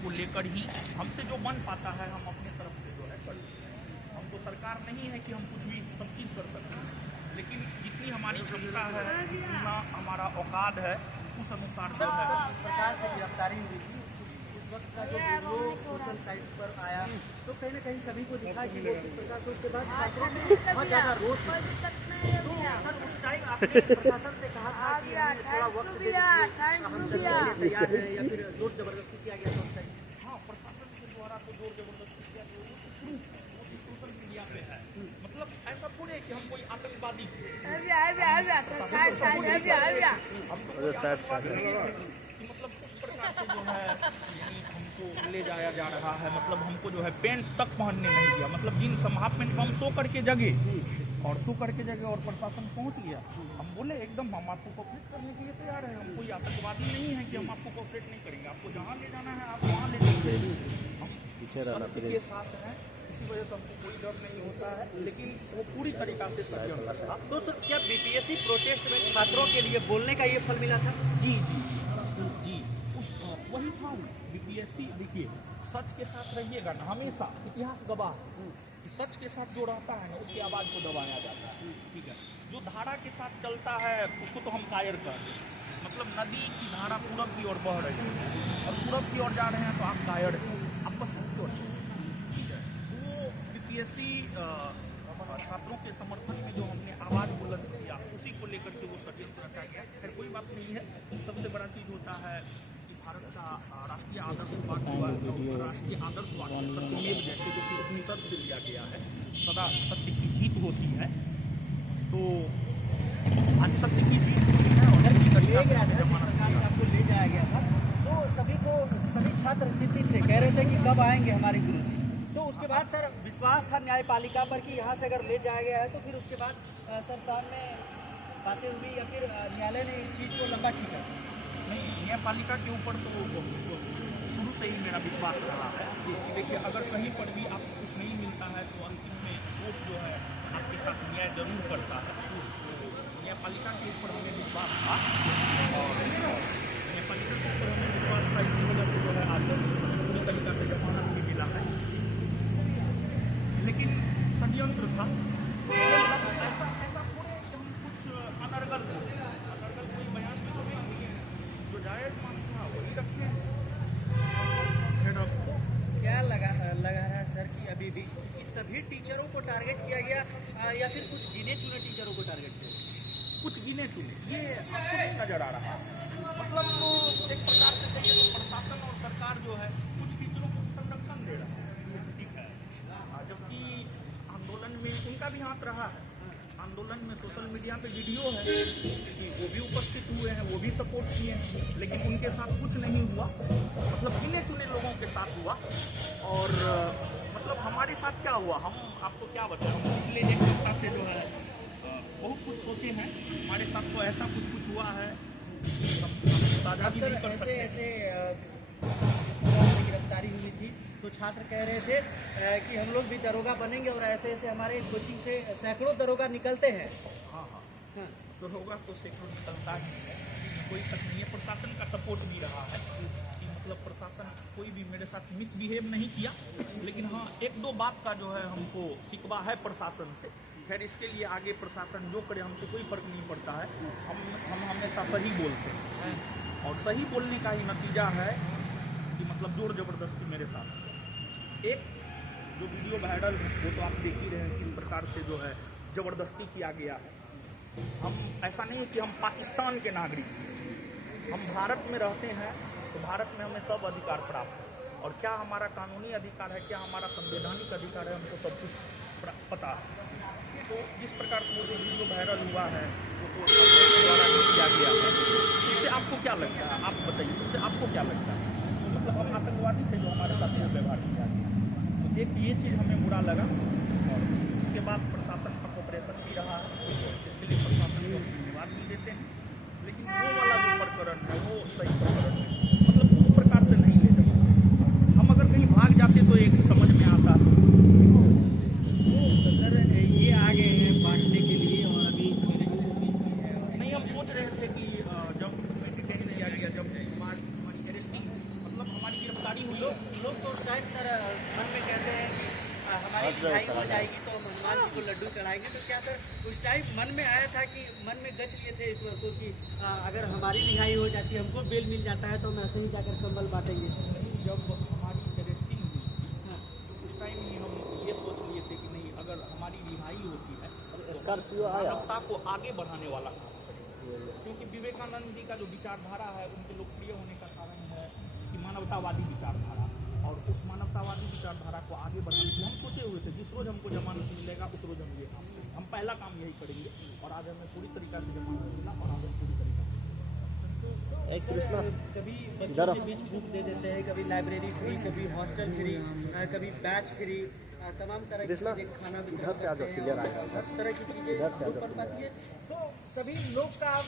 को लेकर ही हमसे जो बन पाता है हम अपने तरफ से जो है कर सकते हैं। हम तो सरकार नहीं है कि हम कुछ भी सब चीज़ कर सकते हैं, लेकिन जितनी हमारी क्षमता है जितना हमारा औकात है उस अनुसार जो है। इस प्रकार से गिरफ्तारी हुई थी उस वक्त का जो वीडियो सोशल साइट्स पर आया तो कहीं ना कहीं सभी को दिखा कि वो किस प्रकार से उसके बाद छात्रों में बहुत ज़्यादा रोष था। तो सर उस टाइम आपने प्रशासन से कहा था कि हमें थोड़ा वक्त दे दीजिए, हम चलने के लिए तैयार हैं, या फिर जोर जबरदस्ती किया गया था उस टाइम? हाँ, प्रशासन के द्वारा तो जोर जबरदस्ती किया गया, वो सोशल मीडिया पे है। मतलब ऐसा थोड़े है कि हम कोई आतंकवादी मतलब उस प्रकार से जो है हमको ले जाया जा रहा है। मतलब हमको जो है पेंट तक पहनने नहीं दिया। मतलब जींस हम हाफ पेंट हम सो करके जगे और प्रशासन पहुंच गया। हम बोले एकदम हम आपको कोऑपरेट करने के लिए तैयार है। हम कोई आतंकवादी नहीं है कि हम आपको कोऑपरेट नहीं करेंगे। आपको जहाँ ले जाना है आप वहाँ ले जाइए। हम सत्य के साथ हैं, इसी वजह से हमको कोई डर नहीं होता है। लेकिन वो पूरी तरीका से षड्यंत्र था। तो सर क्या बीपीएससी प्रोटेस्ट में छात्रों के लिए बोलने का ये फल मिला था? जी वही था। बीपीएससी देखिए, सच के साथ रहिएगा ना, हमेशा इतिहास गवाह कि सच के साथ जो रहता है ना उसकी आवाज़ को दबाया जाता है। ठीक है, जो धारा के साथ चलता है उसको तो हम कायर कर दें। मतलब नदी की धारा पूरब की ओर बह रही है और पूरब की ओर जा रहे हैं तो आप कायर हैं, आप पश्चिम की ओर। ठीक है, वो बीपीएससी छात्रों के समर्थन में जो हमने आवाज़ बुलंद किया उसी को लेकर के वो षड्यंत्र रचा गया। खैर कोई बात नहीं है। सबसे बड़ा चीज़ होता है भारत का राष्ट्रीय आदर्शवाद राष्ट्रीय आदर्शवाद सत्यमेव जैसे जो कि उपनिषद से लिया गया है, सदा सत्य की जीत होती है। तो आज सत्य की जीत होती है और इसी तरीके से आपको ले जाया गया था तो सभी छात्र चिंतित थे, कह रहे थे कि कब आएंगे हमारे गुरु जी। तो उसके बाद सर विश्वास था न्यायपालिका पर कि यहाँ से अगर ले जाया गया है तो फिर उसके बाद सर सामने बातें हुई या फिर न्यायालय ने इस चीज़ को लंबा खींचा? नहीं, न्यायपालिका के ऊपर तो शुरू से ही मेरा विश्वास रहा है कि देखिए अगर कहीं पर भी आपको कुछ नहीं मिलता है तो अंतिम में कोर्ट जो है आपके साथ न्याय जरूर करता है। तो न्यायपालिका के ऊपर हमें विश्वास था और न्यायपालिका के ऊपर हमें विश्वास था। इसी वजह से जो है आज पूरी तरीका से जमानत भी मिला है। लेकिन षड्यंत्र था ऐसा पूरे कुछ अनर्गल कोई बयान भी तो नहीं दिए, जो जायज मानता वही रखे। क्या लगा है सर कि अभी भी सभी टीचरों को टारगेट किया गया या फिर कुछ गिने चुने टीचरों को टारगेट किया गया? कुछ गिने चुने ये आपको नहीं नजर आ रहा है। मतलब तो एक प्रकार से कहिए तो प्रशासन और सरकार जो है कुछ टीचरों को संरक्षण दे रहा है। ठीक है, जबकि आंदोलन में उनका भी हाथ रहा है। आंदोलन में सोशल मीडिया पे वीडियो है कि वो भी उपस्थित हुए हैं, वो भी सपोर्ट किए हैं, लेकिन उनके साथ कुछ नहीं हुआ। मतलब गिने चुने लोगों के साथ हुआ। और मतलब हमारे साथ क्या हुआ हम आपको क्या बताएं। हम पिछले एक सप्ताह से जो है बहुत कुछ सोचे हैं। हमारे साथ तो ऐसा कुछ हुआ है साझा भी नहीं कर सकते। ऐसे गिरफ्तारी हुई थी तो छात्र कह रहे थे कि हम लोग भी दरोगा बनेंगे और ऐसे ऐसे हमारे कोचिंग से सैकड़ों दरोगा निकलते हैं। हाँ, दरोगा तो सैकड़ों निकलता ही है, कोई शक नहीं है। प्रशासन का सपोर्ट भी रहा है कि मतलब प्रशासन कोई भी मेरे साथ मिसबिहेव नहीं किया। लेकिन हाँ, एक दो बात का जो है हमको शिकवा है प्रशासन से। खैर इसके लिए आगे प्रशासन जो करे हमसे कोई फर्क नहीं पड़ता है। हम हमेशा सही बोलते हैं और सही बोलने का ही नतीजा है कि मतलब जोर जबरदस्ती मेरे साथ। एक जो वीडियो वायरल है वो तो आप देख ही रहे हैं किस प्रकार से जो है ज़बरदस्ती किया गया है। हम ऐसा नहीं है कि हम पाकिस्तान के नागरिक हैं, हम भारत में रहते हैं तो भारत में हमें सब अधिकार प्राप्त है। और क्या हमारा कानूनी अधिकार है, क्या हमारा संवैधानिक अधिकार है, हमको सब कुछ पता है। तो जिस प्रकार से वो जो वीडियो वायरल हुआ है वो तो द्वारा किया गया है, इससे आपको क्या लगता है? आप बताइए, इससे आपको क्या लगता है? मतलब हम आतंकवादी थे जो हमारे साथ व्यवहार किया गया। तो एक ये चीज़ हमें बुरा लगा और उसके बाद प्रशासन का कोऑपरेशन भी रहा है, इसके लिए प्रशासन को धन्यवाद भी देते हैं। लेकिन वो वाला जो प्रकरण है वो सही प्रकरण है। मतलब उस प्रकार से नहीं ले सकते। हम अगर कहीं भाग जाते तो एक समझ में आता। तो सर ये आ गए हैं बांटने के लिए और अभी नहीं, हम सोच रहे थे कि जब डिटेन किया गया, जब हमारी अरेस्टिंग मतलब हमारी गिरफ्तारी गिरफ्तारी हुई। लोग तो शायद सर मन में कहते हैं कि हमारी रिहाई हो जाएगी तो हम हनुमान जी को लड्डू चढ़ाएंगे, तो क्या सर उस टाइम मन में आया था कि मन में गच लिए थे ईश्वर को कि अगर हमारी रिहाई हो जाती है, हमको बेल मिल जाता है तो हम ऐसे ही जाकर कंबल बांटेंगे? जब हमारी अरेस्टिंग हुई थी उस टाइम ही हम ये सोच लिए थे कि नहीं, अगर हमारी रिहाई होती है स्कॉर्पियो आया मानवता को आगे बढ़ाने वाला काम करेंगे। क्योंकि विवेकानंद जी का जो विचारधारा है उनके लोकप्रिय होने का कारण है कि मानवतावादी विचारधारा, और उस मानवतावादी विचारधारा को आगे बढ़ाने के लिए हम सोचे हुए थे जिस रोज हमको जमानत मिलेगा उस रोज हम ये काम करेंगे। हम पहला काम यही करेंगे और आज हमें पूरी तरीका से जमानत मिला और आज हम पूरी तरीका से कृष्णा कभी बच्चों के बीच बुक दे देते हैं, कभी लाइब्रेरी फ्री, कभी हॉस्टल फ्री, कभी बैच फ्री, तमाम तरह की चीजें, खाना भी इधर से आ जाओ, क्लियर आएगा। हर तरह की चीजें इधर से आ जाओ, कर पाती है। तो सभी लोग का